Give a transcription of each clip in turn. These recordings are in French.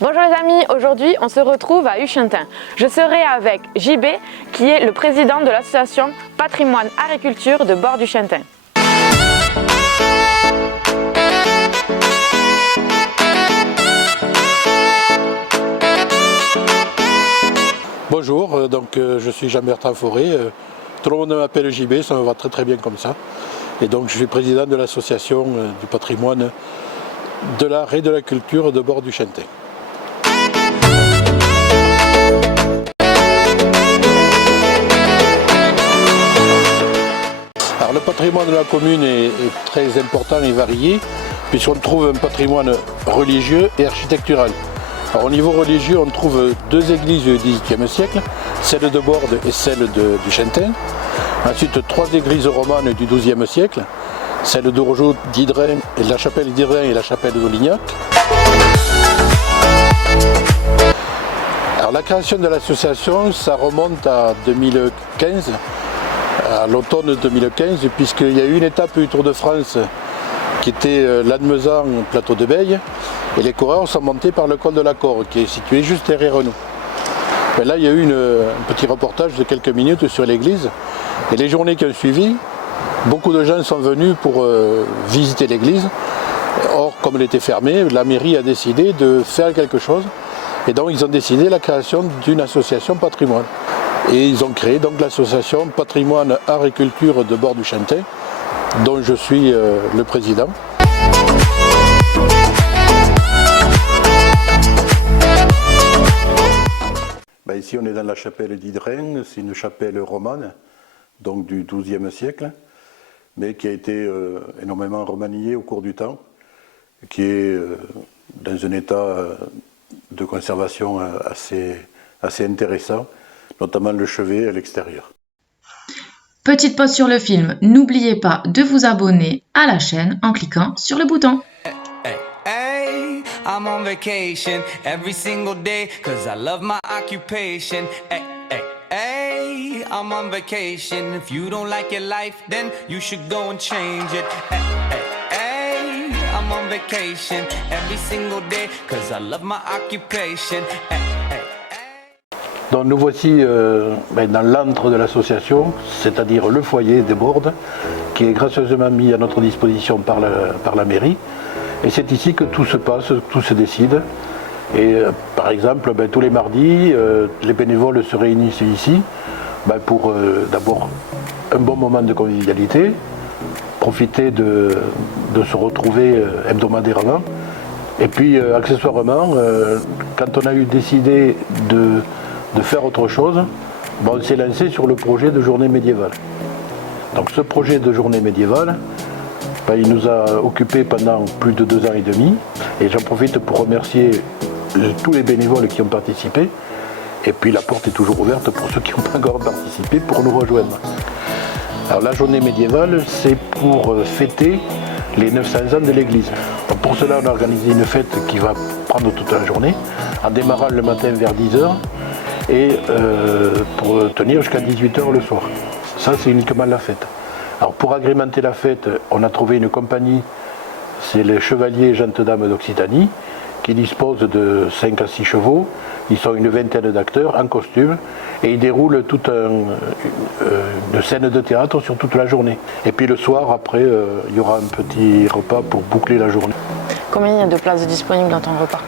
Bonjour les amis, aujourd'hui on se retrouve à Huchintin. Je serai avec JB qui est le président de l'association Patrimoine Agriculture de Bord du Huchintin. Bonjour, je suis Jean-Bertrand Forêt, tout le monde m'appelle JB, ça me va très très bien comme ça. Et donc je suis président de l'association du patrimoine de l'art et de la culture de Bord du Huchintin. Alors le patrimoine de la commune est très important et varié, puisqu'on trouve un patrimoine religieux et architectural. Alors, au niveau religieux, on trouve deux églises du XVIIIe siècle, celle de Bord et celle du Huchintin. Ensuite, trois églises romanes du XIIe siècle, celle d'Ourgeau, d'Hydrin, la chapelle d'Hydrin et la chapelle d'Olignac. Alors la création de l'association, ça remonte à 2015, à l'automne 2015, puisqu'il y a eu une étape du Tour de France qui était Lannemezan, plateau de Beille, et les coureurs sont montés par le col de la Corre, qui est situé juste derrière nous. Mais là, il y a eu un petit reportage de quelques minutes sur l'église, et les journées qui ont suivi, beaucoup de gens sont venus pour visiter l'église. Or, comme elle était fermée, la mairie a décidé de faire quelque chose, et donc ils ont décidé la création d'une association patrimoine. Et ils ont créé donc l'association Patrimoine Art et Culture de Bord du Huchintin, dont je suis le président. Ici on est dans la chapelle d'Hydrin, c'est une chapelle romane, donc du XIIe siècle, mais qui a été énormément remaniée au cours du temps, qui est dans un état de conservation assez intéressant, notamment le chevet à l'extérieur. Petite pause sur le film, n'oubliez pas de vous abonner à la chaîne en cliquant sur le bouton. I'm on vacation every single day cause I love my occupation. I'm on vacation. If you don't like your life, then you should go and change it. I'm on vacation every single day cause I love my occupation. Donc nous voici dans l'antre de l'association, c'est-à-dire le foyer des Bordes, qui est gracieusement mis à notre disposition par la mairie. Et c'est ici que tout se passe, tout se décide. Et par exemple, tous les mardis, les bénévoles se réunissent ici pour d'abord un bon moment de convivialité, profiter de se retrouver hebdomadairement. Et puis accessoirement, quand on a eu décidé de faire autre chose, on s'est lancé sur le projet de journée médiévale. Donc ce projet de journée médiévale, il nous a occupés pendant plus de 2 ans et demi, et j'en profite pour remercier tous les bénévoles qui ont participé, et puis la porte est toujours ouverte pour ceux qui n'ont pas encore participé pour nous rejoindre. Alors la journée médiévale, c'est pour fêter les 900 ans de l'église. Donc pour cela, on a organisé une fête qui va prendre toute la journée, en démarrant le matin vers 10h, et pour tenir jusqu'à 18h le soir. Ça, c'est uniquement la fête. Alors pour agrémenter la fête, on a trouvé une compagnie, c'est les Chevaliers Gentes-Dames d'Occitanie, qui disposent de 5 à 6 chevaux. Ils sont une vingtaine d'acteurs en costume et ils déroulent toute une scène de théâtre sur toute la journée. Et puis le soir, après, il y aura un petit repas pour boucler la journée. Combien il y a de places disponibles dans ton repas?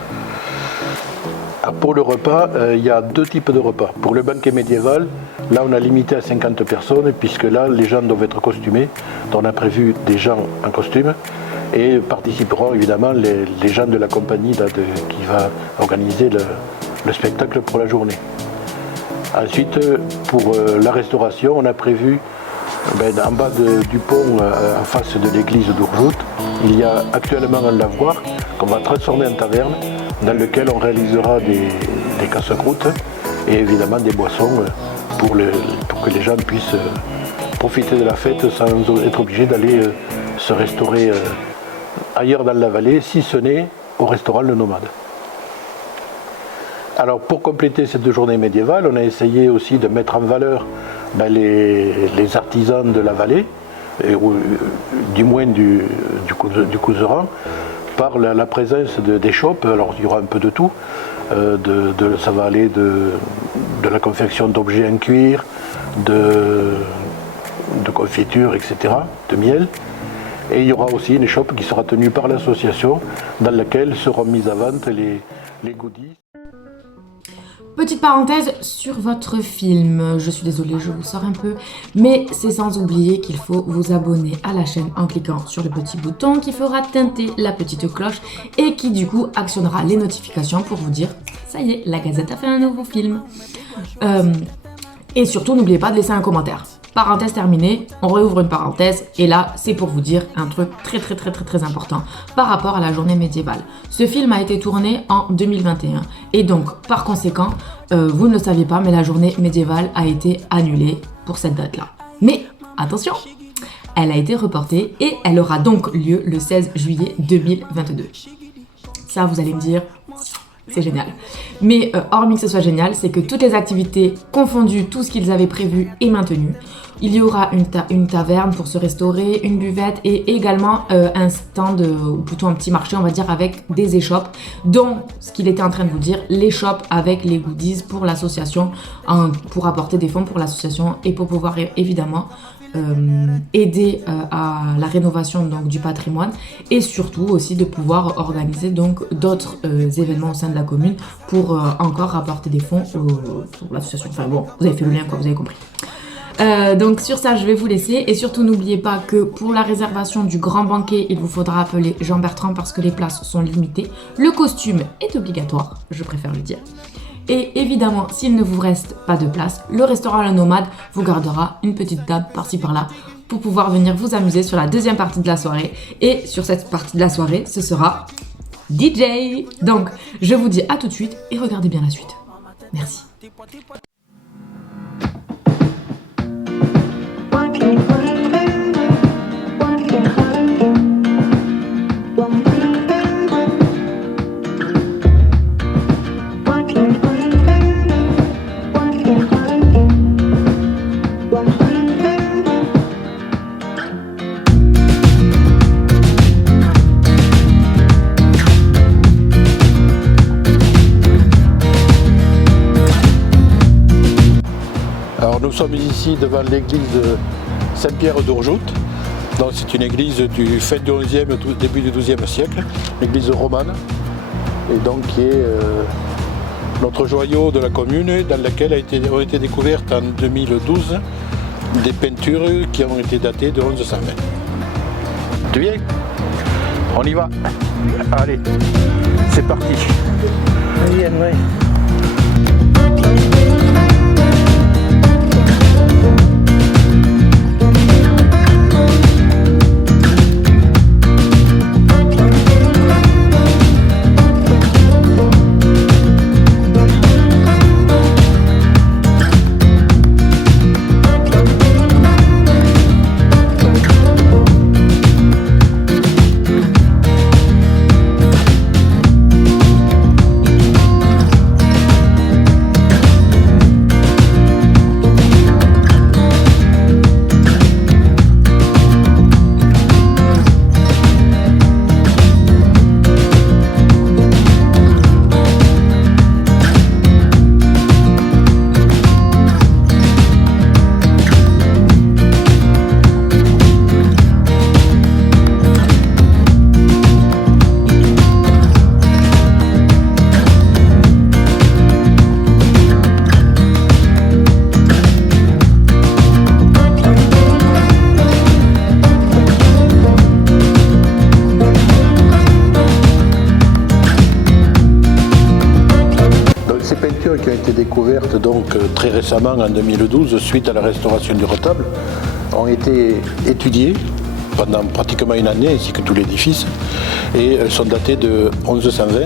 Pour le repas, il y a 2 types de repas. Pour le banquet médiéval, là on a limité à 50 personnes, puisque là les gens doivent être costumés. Donc on a prévu des gens en costume et participeront évidemment les gens de la compagnie qui va organiser le spectacle pour la journée. Ensuite, pour la restauration, on a prévu en bas du pont, en face de l'église d'Ourgeau, il y a actuellement un lavoir qu'on va transformer en taverne, dans lequel on réalisera des casse-croûtes et évidemment des boissons pour que les gens puissent profiter de la fête sans être obligés d'aller se restaurer ailleurs dans la vallée, si ce n'est au restaurant Le Nomade. Alors pour compléter cette journée médiévale, on a essayé aussi de mettre en valeur les artisans de la vallée, ou du moins du Couserans, par la présence des shops. Alors il y aura un peu de tout. Ça va aller de la confection d'objets en cuir, de confiture, etc., de miel. Et il y aura aussi une shop qui sera tenue par l'association dans laquelle seront mises à vente les goodies. Petite parenthèse sur votre film, je suis désolée, je vous sors un peu, mais c'est sans oublier qu'il faut vous abonner à la chaîne en cliquant sur le petit bouton qui fera teinter la petite cloche et qui du coup actionnera les notifications pour vous dire « ça y est, la Gazette a fait un nouveau film ». Et surtout, n'oubliez pas de laisser un commentaire. Parenthèse terminée, on réouvre une parenthèse et là c'est pour vous dire un truc très important par rapport à la journée médiévale. Ce film a été tourné en 2021 et donc par conséquent, vous ne le saviez pas mais la journée médiévale a été annulée pour cette date-là. Mais attention, elle a été reportée et elle aura donc lieu le 16 juillet 2022. Ça vous allez me dire... c'est génial. Mais hormis que ce soit génial, c'est que toutes les activités confondues, tout ce qu'ils avaient prévu est maintenu. Il y aura une taverne pour se restaurer, une buvette et également un stand, ou plutôt un petit marché on va dire avec des échoppes, dont ce qu'il était en train de vous dire, l'échoppe avec les goodies pour l'association, pour apporter des fonds pour l'association et pour pouvoir évidemment aider à la rénovation donc, du patrimoine et surtout aussi de pouvoir organiser donc d'autres événements au sein de la commune pour encore apporter des fonds pour l'association. Enfin bon, vous avez fait le lien quoi, vous avez compris. Donc sur ça je vais vous laisser et surtout n'oubliez pas que pour la réservation du grand banquet il vous faudra appeler Jean Bertrand parce que les places sont limitées. Le costume est obligatoire, je préfère le dire. Et évidemment, s'il ne vous reste pas de place, le restaurant La Nomade vous gardera une petite table par-ci par-là pour pouvoir venir vous amuser sur la deuxième partie de la soirée. Et sur cette partie de la soirée, ce sera DJ. Donc, je vous dis à tout de suite et regardez bien la suite. Merci. Alors nous sommes ici devant l'église Saint-Pierre d'Ourjout. Donc c'est une église du fin du XIe, début du XIIe siècle, l'église romane, et donc qui est notre joyau de la commune, dans laquelle ont été découvertes en 2012 des peintures qui ont été datées de 1120. Tu viens? On y va. Allez, c'est parti. Allez, Anne-Marie. Qui ont été découvertes donc très récemment en 2012 suite à la restauration du retable ont été étudiées pendant pratiquement une année ainsi que tout l'édifice et elles sont datées de 1120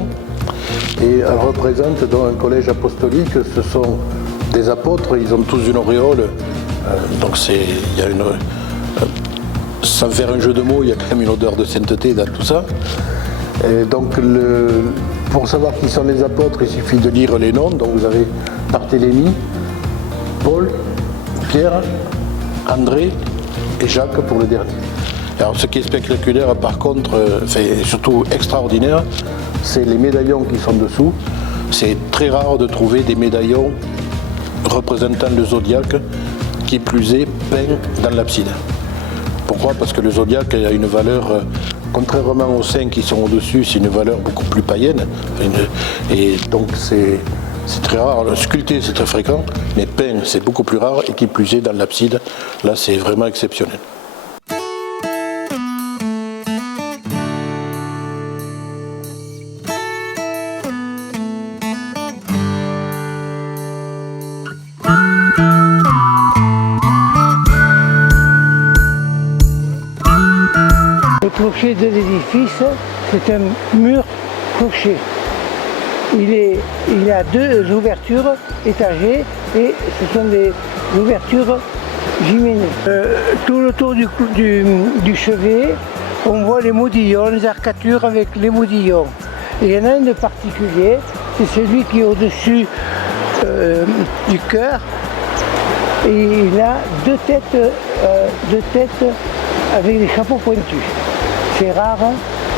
et elles représentent donc un collège apostolique. Ce sont des apôtres, ils ont tous une auréole donc il y a une sans faire un jeu de mots, il y a quand même une odeur de sainteté dans tout ça. Et donc pour savoir qui sont les apôtres, il suffit de lire les noms. Donc vous avez Barthélemy, Paul, Pierre, André et Jacques pour le dernier. Alors ce qui est spectaculaire par contre, et surtout extraordinaire, c'est les médaillons qui sont dessous. C'est très rare de trouver des médaillons représentant le zodiaque, qui plus est peint dans l'abside. Pourquoi? Parce que le zodiaque a une valeur, contrairement aux saints qui sont au-dessus, c'est une valeur beaucoup plus païenne. Et donc c'est très rare. Le sculpté c'est très fréquent, mais peint c'est beaucoup plus rare et qui plus est dans l'abside. Là c'est vraiment exceptionnel. Le clocher de l'édifice, c'est un mur clocher. Il a deux ouvertures étagées et ce sont des ouvertures géminées. Tout le tour du chevet, on voit les modillons, les arcatures avec les modillons. Et il y en a un de particulier, c'est celui qui est au-dessus du chœur. Et il a deux têtes avec des chapeaux pointus. C'est rare, hein,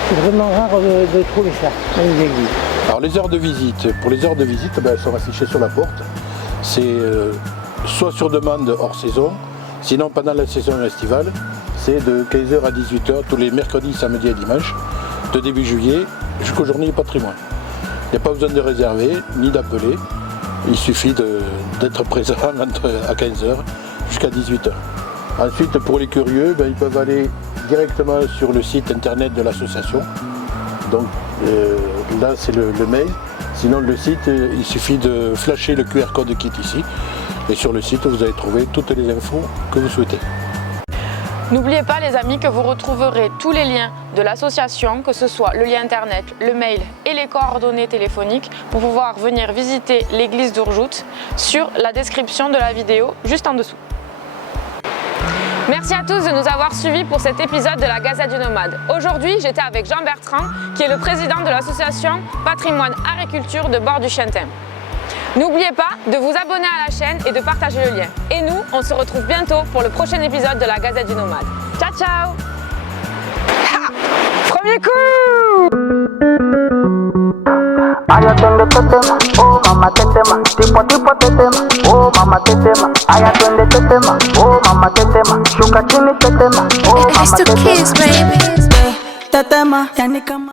c'est vraiment rare de trouver ça dans les églises. Alors les heures de visite, pour les heures de visite, elles sont affichées sur la porte. C'est soit sur demande hors saison, sinon pendant la saison estivale, c'est de 15h à 18h tous les mercredis, samedis et dimanches, de début juillet jusqu'aux journées du patrimoine. Il n'y a pas besoin de réserver, ni d'appeler, il suffit d'être présent à 15h jusqu'à 18h. Ensuite, pour les curieux, ils peuvent aller directement sur le site internet de l'association. Donc là, c'est le mail. Sinon, le site, il suffit de flasher le QR code qui est ici. Et sur le site, vous allez trouver toutes les infos que vous souhaitez. N'oubliez pas les amis que vous retrouverez tous les liens de l'association, que ce soit le lien internet, le mail et les coordonnées téléphoniques pour pouvoir venir visiter l'église d'Ourjout sur la description de la vidéo juste en dessous. Merci à tous de nous avoir suivis pour cet épisode de la Gazette du Nomade. Aujourd'hui, j'étais avec Jean Bertrand, qui est le président de l'association Patrimoine Art et Culture de Bord-du-Chantin. N'oubliez pas de vous abonner à la chaîne et de partager le lien. Et nous, on se retrouve bientôt pour le prochain épisode de la Gazette du Nomade. Ciao, ciao! Ha! Premier coup! Aya twende tetema, oh mama tetema, tipo tetema, oh mama tetema. Aya twende tetema, oh mama tetema, shuka chini tetema, oh mama tetema. Tetema, yani kama